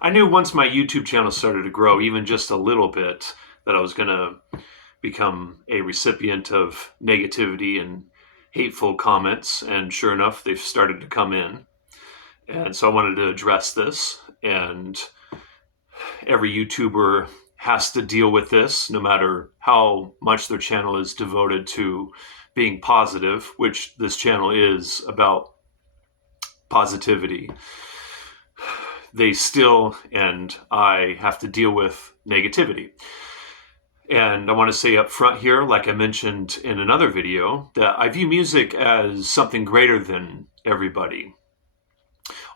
I knew once my YouTube channel started to grow, even just a little bit, that I was going to become a recipient of negativity and hateful comments. And sure enough, they've started to come in. And so I wanted to address this. And every YouTuber has to deal with this, no matter how much their channel is devoted to being positive, which this channel is about positivity. They still, and I have to deal with negativity. And I want to say up front here, like I mentioned in another video, that I view music as something greater than everybody.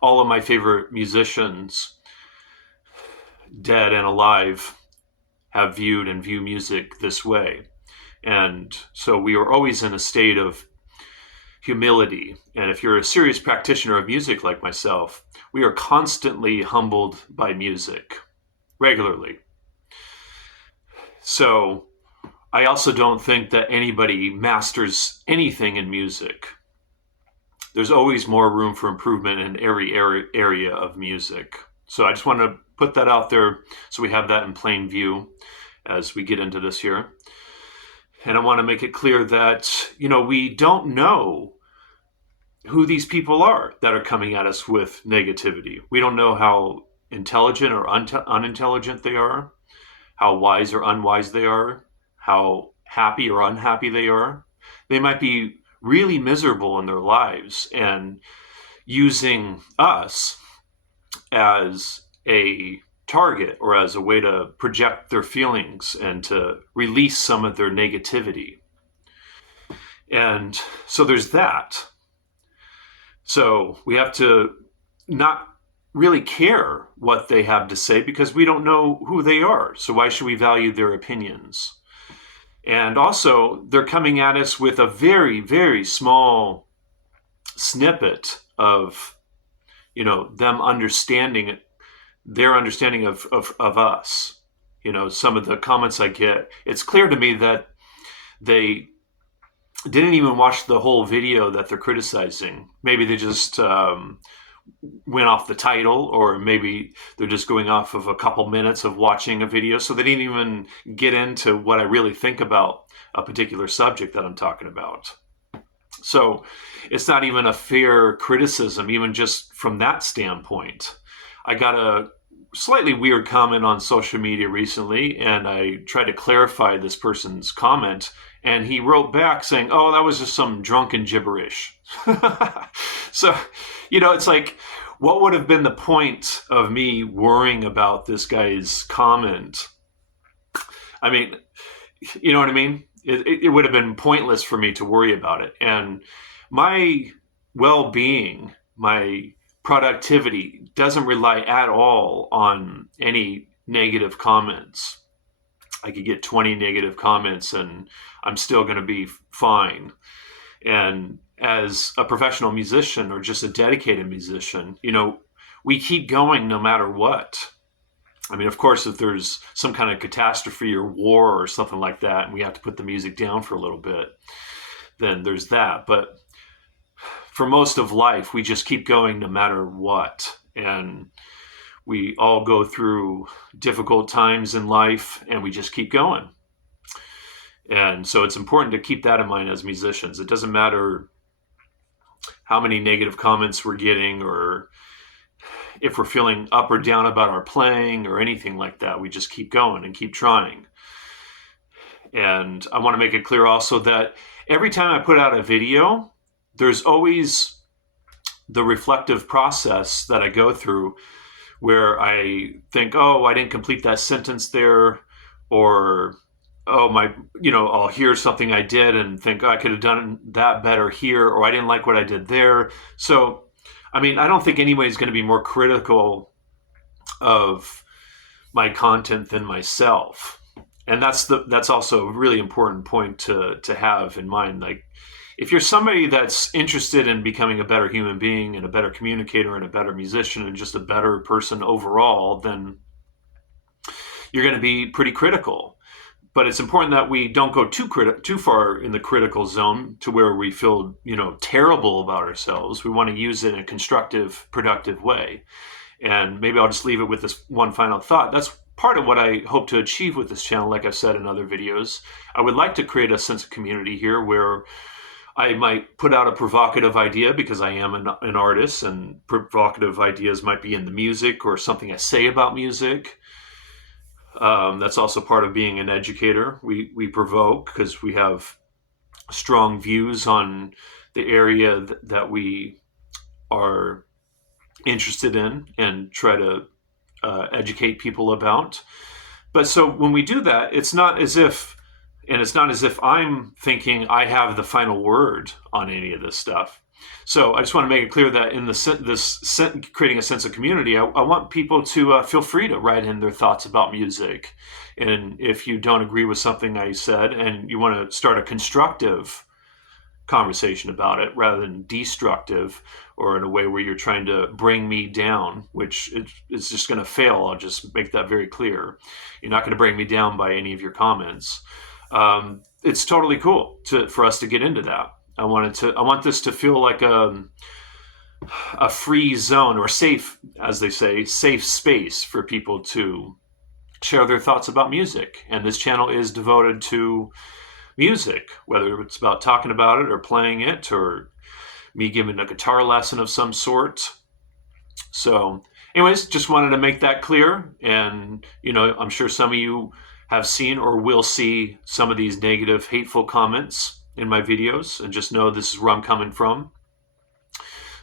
All of my favorite musicians, dead and alive, have viewed and view music this way. And so we are always in a state of humility. And if you're a serious practitioner of music like myself, we are constantly humbled by music regularly. So I also don't think that anybody masters anything in music. There's always more room for improvement in every area of music. So I just want to put that out there so we have that in plain view as we get into this here. And I want to make it clear that, we don't know who these people are that are coming at us with negativity. We don't know how intelligent or unintelligent they are, how wise or unwise they are, how happy or unhappy they are. They might be really miserable in their lives and using us as a target or as a way to project their feelings and to release some of their negativity. And so there's that. So we have to not really care what they have to say because we don't know who they are. So why should we value their opinions? And also, they're coming at us with a very, very small snippet of, them understanding their understanding of us. Some of the comments I get, it's clear to me that they didn't even watch the whole video that they're criticizing. Maybe they just went off the title, or maybe they're just going off of a couple minutes of watching a video. So they didn't even get into what I really think about a particular subject that I'm talking about. So it's not even a fair criticism, even just from that standpoint. I got a slightly weird comment on social media recently, and I tried to clarify this person's comment, and he wrote back saying, "Oh, that was just some drunken gibberish." So, it's like, what would have been the point of me worrying about this guy's comment? I mean, you know what I mean? It would have been pointless for me to worry about it. And my well-being, my productivity doesn't rely at all on any negative comments. I could get 20 negative comments and I'm still going to be fine. And as a professional musician or just a dedicated musician, we keep going no matter what. I mean, of course, if there's some kind of catastrophe or war or something like that, and we have to put the music down for a little bit, then there's that. But for most of life, we just keep going no matter what. And we all go through difficult times in life, and we just keep going. And so it's important to keep that in mind as musicians. It doesn't matter how many negative comments we're getting or if we're feeling up or down about our playing or anything like that. We just keep going and keep trying. And I want to make it clear also that every time I put out a video, there's always the reflective process that I go through where I think, oh, I didn't complete that sentence there, or I'll hear something I did and think, oh, I could have done that better here, or I didn't like what I did there. So, I don't think anybody's going to be more critical of my content than myself. And that's also a really important point to have in mind. Like, if you're somebody that's interested in becoming a better human being and a better communicator and a better musician and just a better person overall, then you're going to be pretty critical. But it's important that we don't go too far in the critical zone to where we feel, terrible about ourselves. We want to use it in a constructive, productive way. And maybe I'll just leave it with this one final thought. That's part of what I hope to achieve with this channel. Like I've said in other videos, I would like to create a sense of community here where I might put out a provocative idea because I am an artist, and provocative ideas might be in the music or something I say about music. That's also part of being an educator. We provoke because we have strong views on the area that we are interested in and try to educate people about. But so when we do that, it's not as if I'm thinking I have the final word on any of this stuff. So I just want to make it clear that in creating a sense of community, I want people to feel free to write in their thoughts about music. And if you don't agree with something I said and you want to start a constructive conversation about it rather than destructive or in a way where you're trying to bring me down, which it's just going to fail. I'll just make that very clear. You're not going to bring me down by any of your comments. It's totally cool for us to get into that. I want this to feel like a free zone, or safe, as they say, safe space for people to share their thoughts about music. And this channel is devoted to music, whether it's about talking about it or playing it or me giving a guitar lesson of some sort. So anyways, just wanted to make that clear. And, I'm sure some of you have seen or will see some of these negative, hateful comments in my videos, and just know this is where I'm coming from.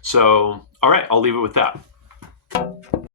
So, all right, I'll leave it with that.